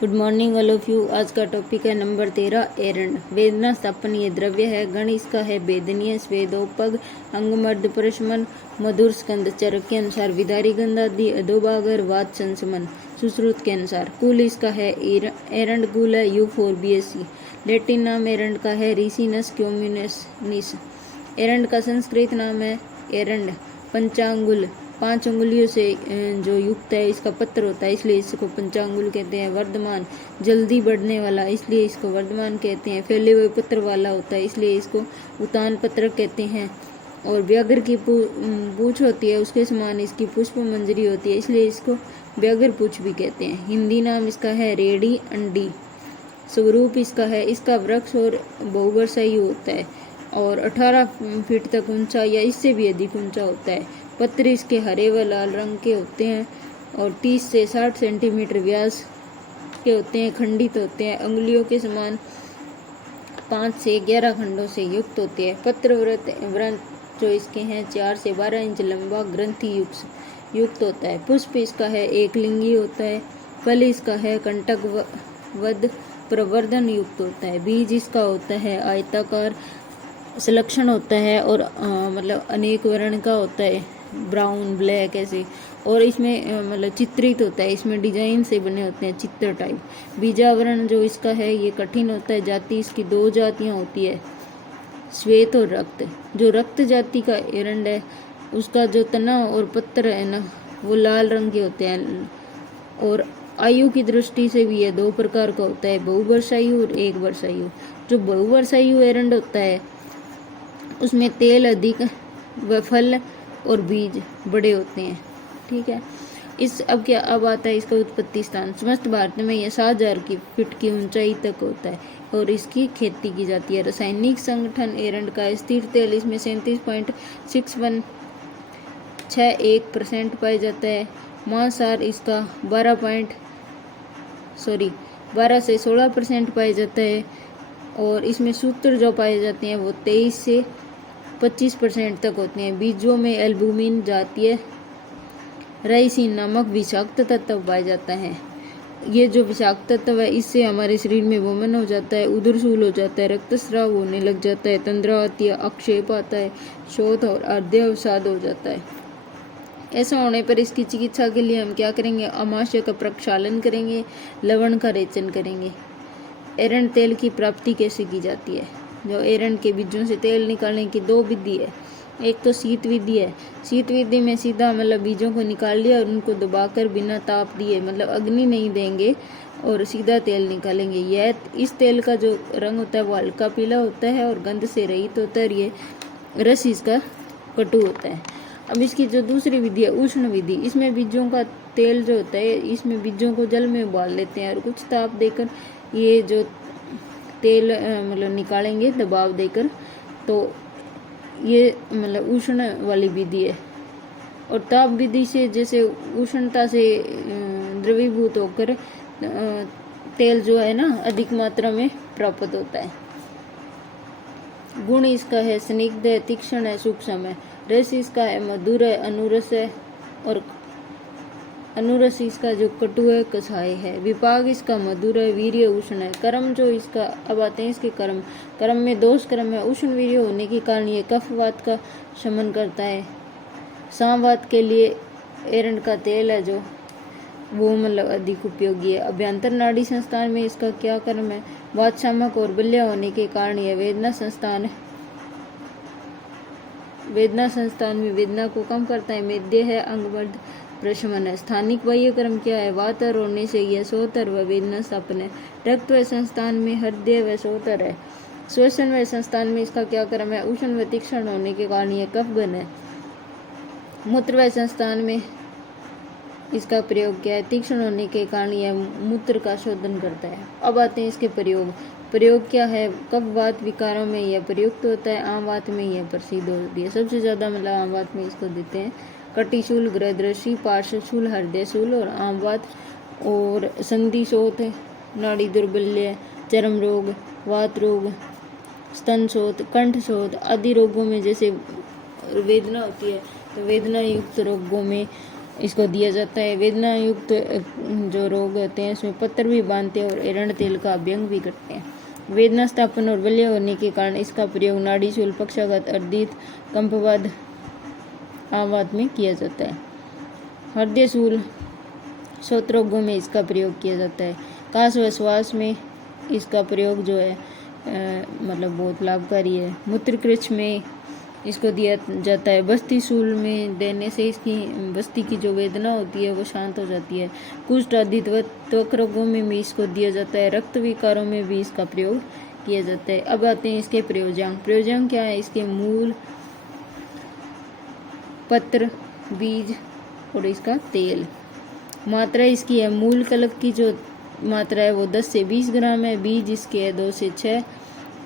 Good morning all of you. आज का topic है नंबर 13 एरंड। वेदना स्थापनीय द्रव्य है। गण इसका है वेदनीय, स्वेदोपग, अंगमर्द, परशमन, मधुर, स्कंद। चरक के अनुसार विदारी गंध आदि, अधोभागर, वात, संसमन। सुश्रुत के अनुसार कुल इसका है एरंड कुल है यूफोर्बिएसी। लेटिन नाम एरंड का है रिसिनस क्योम्यूनिस। एरंड का संस्कृत नाम है एरंड पंचांगुल, 5 अंगुलियों से जो युक्त है। इसका पत्र होता है इसलिए इसको पंचांगुल कहते हैं। वर्धमान, जल्दी बढ़ने वाला इसलिए इसको वर्धमान कहते हैं। फैले हुए पत्र वाला होता है इसलिए इसको उतान पत्र कहते हैं। और व्याघ्र की पूंछ होती है, उसके समान इसकी पुष्प मंजरी होती है इसलिए इसको व्याघ्र पूंछ भी कहते हैं। हिंदी नाम इसका है रेडी अंडी। स्वरूप इसका है, इसका वृक्ष और बहुवर्षायी होता है और 18 फीट तक ऊंचा या इससे भी अधिक ऊंचा होता है। पत्र इसके हरे व लाल रंग के होते हैं और 30 से 60 सेंटीमीटर व्यास के होते हैं। खंडित होते हैं, अंगुलियों के समान 5 से 11 खंडों से युक्त होते हैं। पत्र व्रंत जो इसके हैं 4 से 12 इंच लंबा ग्रंथि युक्त होता है। पुष्प इसका है एक लिंगी होता है। फल इसका है कंटक वध प्रवर्धन युक्त होता है। बीज इसका होता है आयताकार, सलक्षण होता है और मतलब अनेक वर्ण का होता है, ब्राउन, ब्लैक ऐसे। और इसमें मतलब चित्रित होता है, इसमें डिजाइन से बने होते हैं, चित्र टाइप। बीजावरण जो इसका है ये कठिन होता है। जाति इसकी 2 जातियां होती है, श्वेत और रक्त। जो रक्त जाति का एरंड है उसका जो तना और पत्र है ना वो लाल रंग के होते हैं। और आयु की दृष्टि से भी ये 2 प्रकार का होता है, बहुवर्षायु और एक वर्षायु। जो बहुवर्षायु एरंड होता है उसमें तेल अधिक व फल और बीज बड़े होते हैं। ठीक है। अब आता है इसका उत्पत्ति स्थान। समस्त भारत में यह 7000 फीट की ऊंचाई तक होता है और इसकी खेती की जाती है। रासायनिक संगठन एरंड का स्थिर तेल इसमें 37.6161% पाया जाता है। मांसाहार इसका 12 से 16% पाया जाता है और इसमें सूत्र जो पाए जाते हैं वो 23 से 25% तक होते हैं। बीजों में एल्बुमिन जातीय राइसिन नामक विषाक्त तत्व पाया जाता है। ये जो विषाक्त तत्व है इससे हमारे शरीर में वमन हो जाता है, उदरशूल हो जाता है, रक्तस्राव होने लग जाता है, तंद्रा आती है, अक्षेप आता है, शोथ और आद्य अवसाद हो जाता है। ऐसा होने पर इसकी चिकित्सा के लिए हम क्या करेंगे? अमाशय का प्रक्षालन करेंगे, लवण का रेचन करेंगे। एरंड तेल की प्राप्ति कैसे की जाती है? जो एरंड के बीजों से तेल निकालने की 2 विधि है। एक तो शीत विधि है। शीत विधि में सीधा मतलब बीजों को निकाल लिया और उनको दबाकर बिना ताप दिए, मतलब अग्नि नहीं देंगे और सीधा तेल निकालेंगे। यह इस तेल का जो रंग होता है वो हल्का पीला होता है और गंध से रहित होता है और ये रस इसका कटु होता है। अब इसकी जो दूसरी विधि है उष्ण विधि, इसमें बीजों का तेल जो होता है इसमें बीजों को जल में उबाल लेते हैं और कुछ ताप देकर ये जो तेल मतलब निकालेंगे दबाव देकर, तो ये मतलब उष्ण वाली विधि है। और ताप विधि से जैसे उष्णता से द्रवीभूत होकर तेल जो है ना अधिक मात्रा में प्राप्त होता है। गुण इसका है स्निग्ध है, तीक्ष्ण है, सूक्ष्म है। रस इसका है मधुर है, अनुरस है और अनुरस इसका जो कटु है, कसाय है। विपाग इसका मधुर है, वीर्य उष्ण है। कर्म जो इसका, अब आते हैं इसके कर्म में दोष कर्म है। उष्ण वीर्य होने के कारण ये कफवात का शमन करता है। सांवात के लिए एरंड का तेल है जो वो मतलब अधिक उपयोगी है। अभ्यंतर नाड़ी संस्थान में इसका क्या कर्म है? वात शामक और बल्य होने के कारण यह वेदना संस्थान में वेदना को कम करता है। मेद्य है, अंगवर्ध, प्रशमन है। स्थानिक बाह्य कर्म क्या है? वातर होने से यह सोतर व वेदना स्थापन है। रक्त व संस्थान में हृदय व सोतर है। श्वसन व संस्थान में इसका क्या कर्म है? उष्ण व तीक्ष्ण होने के कारण यह कफगन है। मूत्र व संस्थान में इसका प्रयोग क्या है? तीक्ष्ण होने के कारण यह मूत्र का शोधन करता है। अब आते हैं इसके प्रयोग क्या है? कफवात विकारों में यह प्रयुक्त होता है। आम वात में यह प्रसिद्ध होती है। सबसे ज्यादा मतलब आम वात में इसको देते हैं। कटिशूल, ग्रहदृष्टि, पार्श्वशूल, हृदयशूल और आम वात और संधि शोथ, नाड़ी दुर्बल्य, चर्म रोग, वात रोग, स्तन शोथ, कंठ शोथ आदि रोगों में जैसे वेदना होती है तो वेदना युक्त रोगों में इसको दिया जाता है। वेदना युक्त जो रोग होते हैं इसमें पत्थर भी बांधते हैं और एरंड तेल का अभ्यंग भी करते हैं। वेदना स्थापन और बल्य होने के कारण इसका प्रयोग नाड़ी शूल, पक्षाघात, अर्दित, कंपवाद, आवात में किया जाता है। हृदय शूल, श्रोत्रोगों में इसका प्रयोग किया जाता है। काश व श्वास में इसका प्रयोग जो है मतलब बहुत लाभकारी है। मूत्रकृच्छ में इसको दिया जाता है। बस्ती शूल में देने से इसकी बस्ती की जो वेदना होती है वो शांत हो जाती है। कुष्ठ आदि त्वक रोगों में भी इसको दिया जाता है। रक्त विकारों में भी इसका प्रयोग किया जाता है। अब आते हैं इसके प्रयोजन। प्रयोजन क्या है? इसके मूल, पत्र, बीज और इसका तेल। मात्रा इसकी है, मूल कलक की जो मात्रा है वो 10 से 20 ग्राम है। बीज इसके है 2 से 6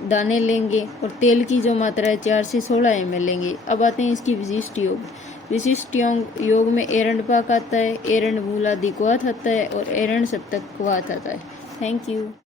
दाने लेंगे और तेल की जो मात्रा है 4 से 16 ml लेंगे। अब आते हैं इसकी विशिष्ट योग। विशिष्ट योग में एरंड पाक आता है, एरंड मूलादि क्वाथ आता है और एरंड सप्तक क्वाथ आता है। Thank you.